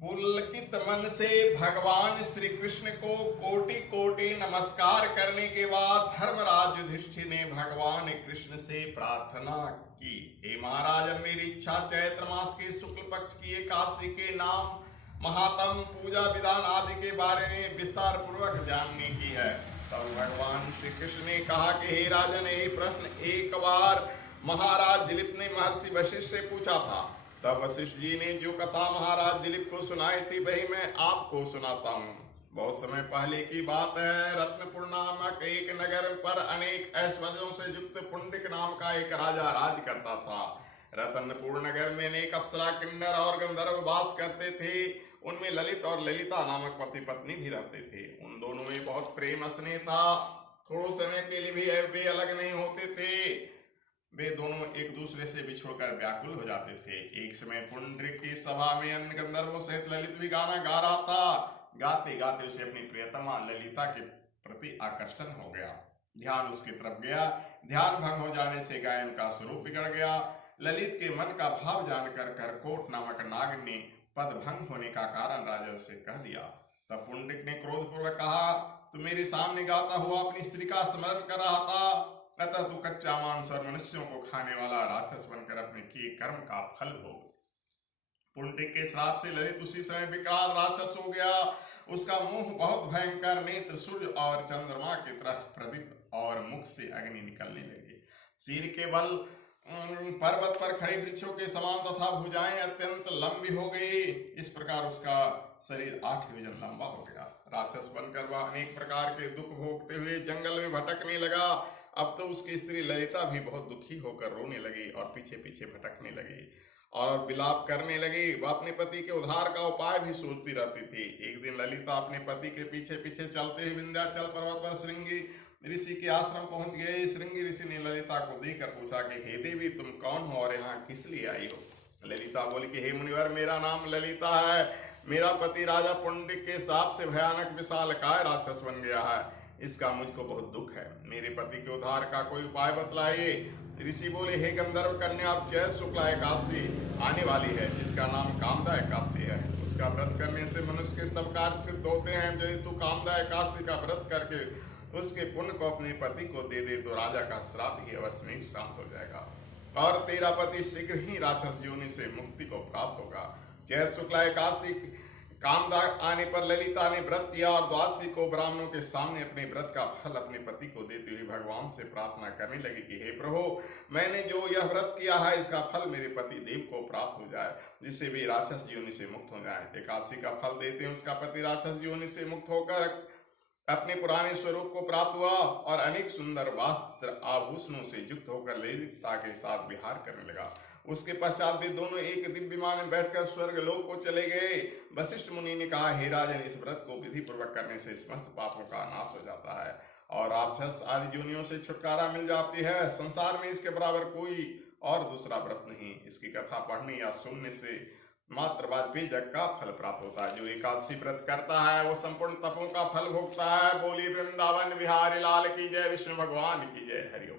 पुलकित मन से भगवान श्री कृष्ण को कोटि कोटि नमस्कार करने के बाद धर्मराज युधिष्ठिर ने भगवान कृष्ण से प्रार्थना की, हे महाराज, अब मेरी इच्छा चैत्र मास के शुक्ल पक्ष की एकादशी के नाम, महात्म, पूजा विधान आदि के बारे में विस्तार पूर्वक जानने की है। तब भगवान श्री कृष्ण ने कहा कि हे राजन, ये प्रश्न एक बार महाराज दिलीप ने महर्षि वशिष्ठ से पूछा था। तब वशिष्ठ जी ने जो कथा महाराज दिलीप को सुनाई थी वही मैं आपको सुनाता हूँ। बहुत समय पहले की बात है। रत्नपुर नामक एक नगर पर अनेक ऐश्वर्यों से युक्त पुंडिक नाम का एक राजा राज करता था। रत्नपुर नगर में अनेक अप्सरा, किन्नर और गंधर्व वास करते थे। उनमें ललित और ललिता नामक पति पत्नी भी रहते थे। उन दोनों में बहुत प्रेम स्नेह था। थोड़े समय के लिए भी वे अलग नहीं होते थे। वे दोनों एक दूसरे से बिछुड़कर व्याकुल हो जाते थे। एक समय पुंडरीक की सभा में अन्य गंधर्वों सहित ललित भी गाना गा रहा था। गाते गाते उसे अपनी प्रियतमा ललिता के प्रति आकर्षण हो गया। ध्यान उसकी तरफ गया। ध्यान भंग हो जाने से गायन का स्वरूप बिगड़ गया। ललित के मन का भाव जानकर करकोट नामक नाग ने पद भंग होने का कारण राजा से कह दिया। तब पुंडरीक ने क्रोधपूर्वक कहा, तू मेरे सामने गाता हुआ अपनी स्त्री का स्मरण कर रहा था, अतः तू कच्चा मांस और मनुष्यों को खाने वाला राक्षस बनकर अपने किए कर्म का फल भोग। पुंडरीक के श्राप से ललित उसी समय विकराल राक्षस हो गया। उसका मुंह बहुत भयंकर, नेत्र सूर्य और चंद्रमा की तरह प्रदीप्त और मुख से अग्नि निकलने लगे। सिर के बल पर्वत पर खड़े वृक्षों के समान तथा भुजाएं अत्यंत लंबी हो गई। इस प्रकार उसका शरीर 8 योजन लंबा हो गया। राक्षस बनकर वह अनेक प्रकार के दुख भोगते हुए जंगल में भटकने लगा। अब तो उसकी स्त्री ललिता भी बहुत दुखी होकर रोने लगी और पीछे पीछे भटकने लगी और विलाप करने लगी। वह अपने पति के उद्धार का उपाय भी सोचती रहती थी। एक दिन ललिता अपने पति के पीछे पीछे चलते हुए विंध्याचल पर्वत पर श्रृंगी ऋषि के आश्रम पहुंच गए। श्रृंगी ऋषि ने ललिता को देखकर पूछा कि हे देवी, तुम कौन हो और यहाँ किस लिए आई हो? ललिता बोली कि हे मुनिवर, मेरा नाम ललिता है। मेरा पति राजा पुंडरीक के शाप से भयानक विशालकाय राक्षस बन गया है। इसका मुझको बहुत दुख है। मेरे पति के उद्धार का कोई उपाय बतलाइए। ऋषि बोले, हे गंधर्व कन्या, अब चैत्र शुक्ला एकादशी आने वाली है, जिसका नाम कामदा एकादशी है। उसका व्रत करने से मनुष्य के सब कार्य सिद्ध होते हैं। यदि तू कामदा एकादशी का व्रत करके उसके पुण्य को अपने पति को दे दे तो राजा का श्राप ही अवश्य में शांत हो जाएगा और तेरा पति शीघ्र ही राक्षस योनि से मुक्ति को प्राप्त होगा। चैत्र शुक्ला एकादशी कामदा आने पर ललिता ने व्रत किया और द्वादशी को ब्राह्मणों के सामने अपने व्रत का फल अपने पति को देते हुए भगवान से प्रार्थना करने लगी कि हे प्रभु, मैंने जो यह व्रत किया है इसका फल मेरे पति देव को प्राप्त हो जाए, जिससे वे राक्षस योनि से मुक्त हो जाए। एकादशी का फल देते हैं उसका पति राक्षस योनि से मुक्त होकर अपने पुराने स्वरूप को प्राप्त हुआ और अनेक सुंदर वस्त्र आभूषणों से युक्त होकर ललिता के साथ विहार करने लगा। उसके पश्चात वे दोनों एक दिव्य विमान में बैठकर स्वर्ग लोक को चले गए। वशिष्ठ मुनि ने कहा, हे राजन, इस व्रत को विधि पूर्वक करने से समस्त पापों का नाश हो जाता है और राक्षस आदि योनियों से छुटकारा मिल जाती है। संसार में इसके बराबर कोई और दूसरा व्रत नहीं। इसकी कथा पढ़ने या सुनने से मात्र वाजपेयी जग का फल प्राप्त होता है। जो एकादशी व्रत करता है वो संपूर्ण तपों का फल भोगता है। बोली वृंदावन बिहारी लाल की जय, विष्णु भगवान की जय। हरिओम।